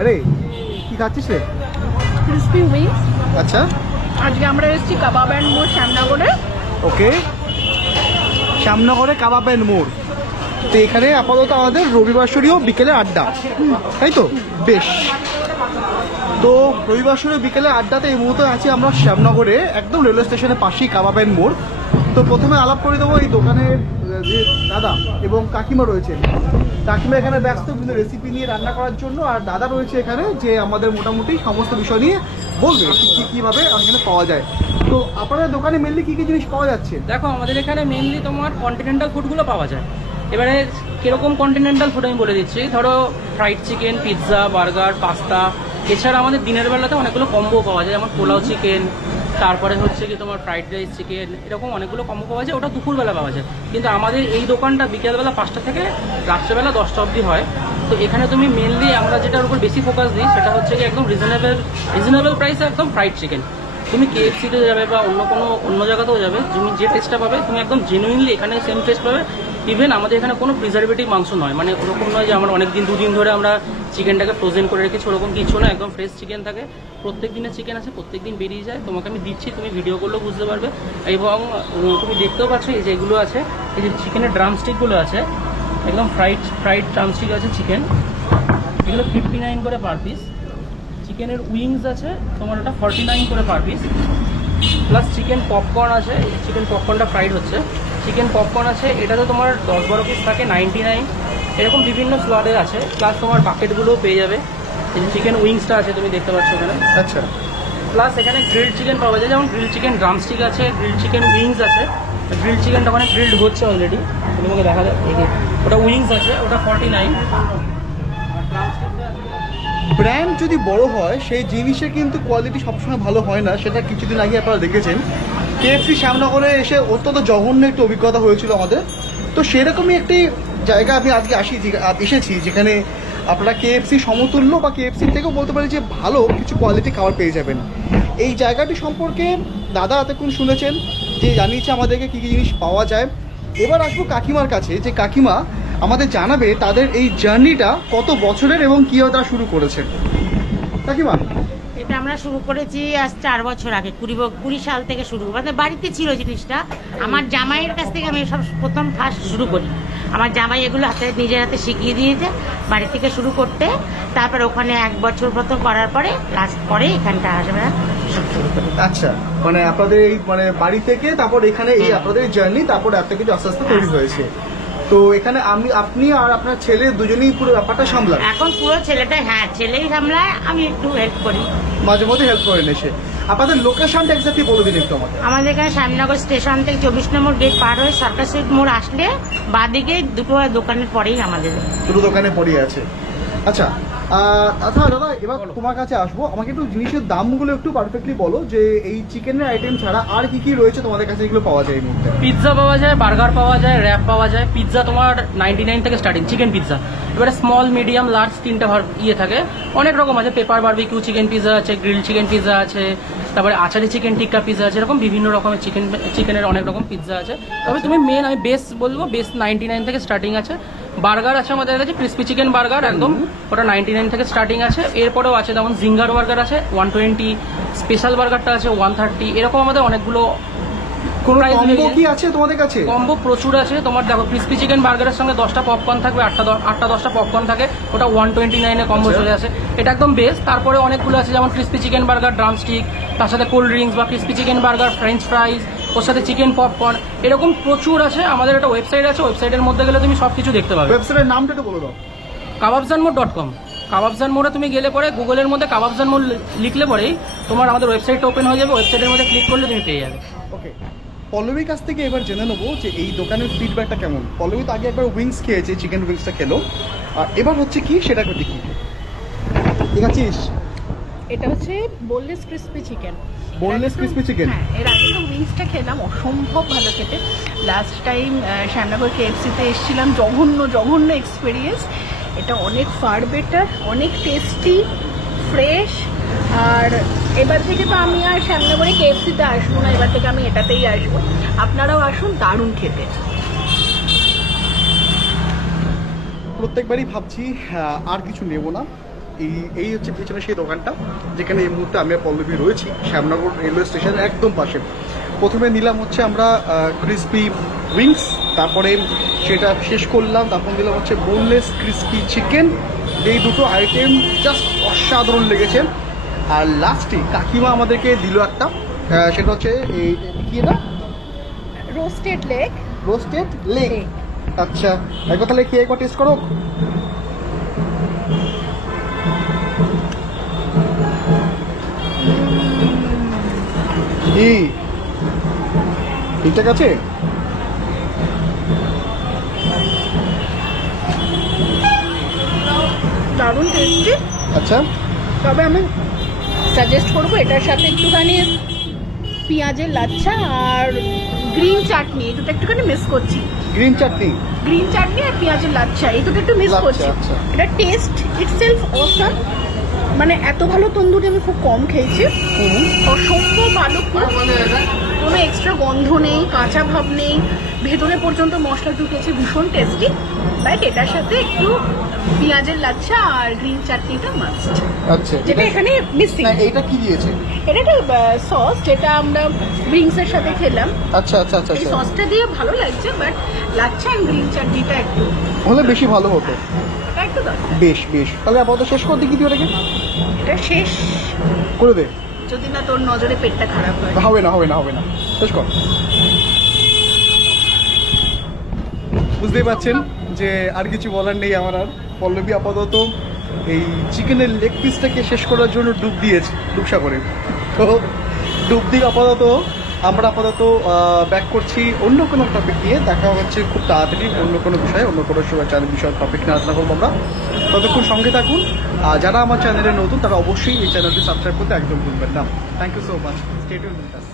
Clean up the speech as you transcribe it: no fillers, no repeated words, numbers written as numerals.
আরে কি খাচ্ছিস রে? Crispy wings. আচ্ছা, আজকে আমরা এসেছি কাবাব and more শ্যামনগরে। Okay, শ্যামনগরে kebab and মোড়। তো এখানে আপাতত আমাদের রবিবাসরীয় বিকেলে আড্ডা, তাই তো? বেশ, তো রবিবাসরীয় বিকেলে আড্ডাতে এই মুহূর্তে আছি আমরা শ্যামনগরে, একদম রেলওয়ে স্টেশনের পাশেই কাবাব অ্যান্ড মোড়। তো প্রথমে আলাপ করে দেবো এই দোকানের যে দাদা এবং কাকিমা রয়েছেন। কাকিমা এখানে ব্যস্ত বিভিন্ন রেসিপি নিয়ে রান্না করার জন্য, আর দাদা রয়েছে এখানে যে আমাদের মোটামুটি সমস্ত বিষয় নিয়ে বলবে কীভাবে এখানে পাওয়া যায়। তো আপনাদের দোকানে মেনলি কী কী জিনিস পাওয়া যাচ্ছে? দেখো, আমাদের এখানে মেনলি তোমার কন্টিনেন্টাল ফুডগুলো পাওয়া যায়। এবারে কীরকম কন্টিনেন্টাল ফুড আমি বলে দিচ্ছি। ধরো fried chicken, pizza, burger, pasta. এছাড়া আমাদের দিনের বেলাতে অনেকগুলো কম্বো পাওয়া যায়, যেমন পোলাও চিকেন, তারপরে হচ্ছে কি তোমার ফ্রাইড রাইস চিকেন, এরকম অনেকগুলো কম্বো পাওয়া যায়। ওটা দুপুরবেলা পাওয়া যায়, কিন্তু আমাদের এই দোকানটা বিকেলবেলা 5টা থেকে রাত্রেবেলা 10টা অবধি হয়। তো এখানে তুমি মেনলি আমরা যেটার উপর বেশি ফোকাস দিই সেটা হচ্ছে কি একদম রিজনেবল প্রাইসে একদম ফ্রাইড চিকেন। তুমি KFC-তে যাবে বা অন্য জায়গাতেও যাবে, তুমি যে টেস্টটা পাবে তুমি একদম জেনুইনলি এখানে সেম টেস্ট পাবে। ইভেন আমাদের এখানে কোনো প্রিজারভেটিভ মাংস নয়, মানে ওরকম নয় যে আমরা অনেক দিন 2 দিন ধরে আমরা চিকেনটাকে ফ্রোজেন করে রেখেছি, ওরকম কিছু না। একদম ফ্রেশ চিকেন থাকে, প্রত্যেক দিনের চিকেন আছে, প্রত্যেক দিন বেরিয়ে যায়। তোমাকে আমি দিচ্ছি, তুমি ভিডিও করলেও বুঝতে পারবে। এবং তুমি দেখতেও পাচ্ছ এই যে এগুলো আছে, এই যে চিকেনের ড্রামস্টিকগুলো আছে, একদম ফ্রাইড ড্রামস্টিক আছে চিকেন, এগুলো 59 করে পার পিস। চিকেনের উইংস আছে তোমার ওটা 49 করে per piece, plus chicken popcorn আছে। চিকেন পপকর্নটা ফ্রাইড হচ্ছে। চিকেন পপকর্ন আছে, এটাতে তোমার 10-12 পিস থাকে 99। এরকম বিভিন্ন স্লটে আছে, প্লাস তোমার বাকেটগুলোও পেয়ে যাবে। এই যে চিকেন উইংসটা আছে তুমি দেখতে পাচ্ছ এখানে। আচ্ছা, প্লাস এখানে গ্রিলড চিকেন পাওয়া যায়, যেমন গ্রিলড চিকেন ড্রামস্টিক আছে, গ্রিলড চিকেন উইংস আছে। গ্রিলড চিকেনটা ওখানে গ্রিলড হচ্ছে অলরেডি, তোমাকে দেখা যায়। ওটা উইংস আছে, ওটা 49। ব্র্যান্ড যদি বড় হয় সেই জিনিসের কিন্তু কোয়ালিটি সবসময় ভালো হয় না, সেটা কিছুদিন আগে আপনারা দেখেছেন। KFC শ্যামনগরে এসে অত্যন্ত জঘন্য একটি অভিজ্ঞতা হয়েছিল আমাদের। তো সেরকমই একটি জায়গা আমি আজকে এসেছি যেখানে আপনারা KFC সমতুল্য বা KFC থেকেও বলতে পারি যে ভালো কিছু কোয়ালিটি খাবার পেয়ে যাবেন। এই জায়গাটি সম্পর্কে দাদা এতক্ষণ শুনেছেন যে জানিয়েছে আমাদেরকে কী কী জিনিস পাওয়া যায়। এবার আসবো কাকিমার কাছে, যে কাকিমা আমাদের জানাবে তাদের এই জার্নিটা কত বছরের এবং কীভাবে তারা শুরু করেছেন। কাকিমা, এটা আমরা শুরু করেছি আজ 4 বছর আগে, 20 সাল থেকে শুরু। মানে বাড়িতে ছিল জিনিসটা, আমার জামাইয়ের কাছ থেকে আমি সব প্রথম ফার্স্ট শুরু করি। আমার জামাই এগুলো নিজের হাতে শিখিয়ে দিয়েছে বাড়ি থেকে শুরু করতে। তারপরে ওখানে 1 বছর প্রথম করার পরে লাস্ট পরে এখানটা আমরা শুরু করি। আচ্ছা, মানে আপনাদের এই মানে বাড়ি থেকে তারপর এখানে এই আপনাদের জার্নি, তারপর এত কিছু আস্তে আস্তে তৈরি হয়েছে। তো এখানে আপনি আর আপনার ছেলে দুজনেই পুরো ব্যাপারটা সামলান? এখন পুরো ছেলেই সামলায়, আমি একটু হেল্প করি, মাঝে মধ্যে হেল্প করেন এসে। আপনাদের লোকেশনটা এক্স্যাক্টলি বলে দিন একটু আমাদের। আমাদের এখানে শ্যামনগর স্টেশন থেকে 24 নম্বর গেট পার হয়ে সরকার স্ট্রিট মোড় আসলে বাঁদিকে দুটো দোকানের পরেই আমাদের। দুটো দোকানে পড়ে আছে। আচ্ছা, আচ্ছা দাদা, এবার তোমার কাছে আসবো। আমাকে একটু জিনিসের দামগুলো একটু পারফেক্টলি বলো, যে এই চিকেনের আইটেম ছাড়া আর কি কি রয়েছে তোমাদের কাছে যেগুলো পাওয়া যায় এই মুহূর্তে? পিৎজা পাওয়া যায়, বার্গার পাওয়া যায়, র্যাপ পাওয়া যায়। পিৎজা তোমার 99 থেকে স্টার্টিং চিকেন পিৎজা। এবারে স্মল, মিডিয়াম, লার্জ 3টা থাকে, অনেক রকম আছে। পেপার বারবিকিউ চিকেন পিৎজা আছে, গ্রিল চিকেন পিৎজা আছে, তারপরে আচারি চিকেন টিক্কা পিৎজা আছে। এরকম বিভিন্ন রকমের চিকেনের অনেক রকম পিৎজা আছে। তবে তুমি আমি বেস বলবো, বেস 99 থেকে স্টার্টিং আছে। বার্গার আছে আমাদের কাছে, ক্রিসপি চিকেন বার্গার একদম, ওটা 99 থেকে স্টার্টিং আছে। এরপরেও আছে যেমন জিঙ্গার বার্গার আছে 120, স্পেশাল বার্গারটা আছে 130। এরকম আমাদের অনেকগুলো কম্বো কি আছে তোমাদের কাছে? কম্বো প্রচুর আছে। তোমার দেখো, ক্রিসপি চিকেন বার্গারের সঙ্গে 10টা পপকর্ন থাকবে, 8টা-10টা পপকর্ন থাকে, ওটা 129 কম্বো চলে আসে। এটা একদম বেস্ট। তারপরে অনেকগুলো আছে, যেমন ক্রিসপি চিকেন বার্গার ড্রামস্টিক, তার সাথে কোল্ড ড্রিঙ্কস, বা crispy chicken burger french fries, ওর সাথে চিকেন পপকর্ন, এরকম প্রচুর আছে। আমাদের একটা ওয়েবসাইট আছে, ওয়েবসাইটের মধ্যে গেলে তুমি সব কিছু দেখতে পাবে। ওয়েবসাইটের নামটা একটু বলে দাও। kababjanmore.com। কাবাবজান মোড়ে তুমি গেলে পরে গুগলের মধ্যে কাবাবজান মোড় লিখলে পরেই তোমার আমাদের ওয়েবসাইটটা ওপেন হয়ে যাবে। ওয়েবসাইটের মধ্যে ক্লিক করলে তুমি পেয়ে যাবে। ওকে, পল্লবীর কাছ থেকে এবার জেনে নেবো যে এই দোকানের ফিডব্যাকটা কেমন। পল্লবী তো আগে একবার উইংস খেয়েছে, চিকেন উইংসটা খেলো, আর এবার হচ্ছে কি সেটা একটু দেখি। ঠিক আছিস? এটা হচ্ছে boneless crispy chicken. Boneless crispy chicken. হ্যাঁ, এর আগে তো উইংসটা খেলাম, অসম্ভব ভালো খেতে। লাস্ট টাইম শ্যামনগর KFC-তে এসেছিলাম, জঘন্য এক্সপিরিয়েন্স। এটা অনেক ফার বেটার, অনেক টেস্টি, ফ্রেশ। আর এবার থেকে তো আমি আর শ্যামনগরে KFC-তে আসবো না, এবার থেকে আমি এটাতেই আসবো। আপনারাও আসুন, দারুণ খেতে। প্রত্যেকবারই ভাবছি আর কিছু নেব না। এই হচ্ছে পিছনে সেই দোকানটা যেখানে এই মুহূর্তে আমি আর পল্লবী রয়েছি, শ্যামনগর রেলওয়ে স্টেশনের একদম পাশে। প্রথমে নিলাম হচ্ছে আমরা ক্রিসপি উইংস, তারপরে সেটা শেষ করলাম, তারপর দিলাম হচ্ছে বোনলেস ক্রিসপি চিকেন। এই দুটো আইটেম জাস্ট অসাধারণ লেগেছে। আর লাস্টে কাকিমা আমাদেরকে দিল একটা, সেটা হচ্ছে এই কি এটা, রোস্টেড লেগ। Roasted leg. আচ্ছা, একবার তাহলে খেয়ে একবার টেস্ট করো। কি ঠিকঠাক আছে? দারুণ টেস্টি। আচ্ছা, তবে আমি সাজেস্ট করবো এটার সাথে একটুখানি পেঁয়াজের লাচ্ছা আর গ্রিন চাটনি, এই দুটো একটুখানি মিস করছি। গ্রিন চাটনি, গ্রিন চাটনি আর পেঁয়াজের লাচ্ছা এই দুটো একটু মিস লাচ্ছা, করছি। আচ্ছা। এটা টেস্ট ইটসেলফ অসাম, মানে এত ভালো তন্দুরি আমি খুব কম খেয়েছি। অসম্ভব ভালো, কোনো এক্সট্রা গন্ধ নেই, কাঁচা ভাব নেই, ভেতরে পর্যন্ত মশলা ঢুকেছে, ভীষণ টেস্টি। বাট এটার সাথে একটু পেঁয়াজের লাচ্ছা আর গ্রিন চাটনিটা মাস্ট, আচ্ছা। যেটা এখানে মিসিং। না, এইটা কি দিয়েছে? এটা একটা সস যেটা আমরা উইংসের সাথে খেলাম। আচ্ছা আচ্ছা আচ্ছা এই আচ্ছা, সসটা দিয়ে ভালো লাগছে, বাট লাচ্ছা আর গ্রিন চাটনিটা একটু, হলে বেশি ভালো হতো। ওটা একটু দরকার। বেশ বেশ, তাহলে আপাতত শেষ করতে কি দিয়ে ওটাকে এটা শেষ করে দে। যদি না তোর নজরে পেটটা খারাপ হয়। হবে না হবে না হবে না, শেষ কর। বুঝতেই পারছেন যে আর কিছু বলার নেই আমার আর। পল্লবী আপাতত এই চিকেনের লেগ পিসটাকে শেষ করার জন্য ডুব দিয়েছে ডুবসাগরে। তো ডুব দিয়ে আমরা আপাতত ব্যাক করছি অন্য কোনো টপিক নিয়ে। দেখা হচ্ছে খুব তাড়াতাড়ি অন্য কোনো বিষয়ে, অন্য কোনো বিষয়ের টপিক নিয়ে আলোচনা করবো আমরা। ততক্ষণ সঙ্গে থাকুন। যারা আমার চ্যানেলে নতুন তারা অবশ্যই এই চ্যানেলটি সাবস্ক্রাইব করতে একদম ভুলবেন না। Thank you so much, stay tuned with us.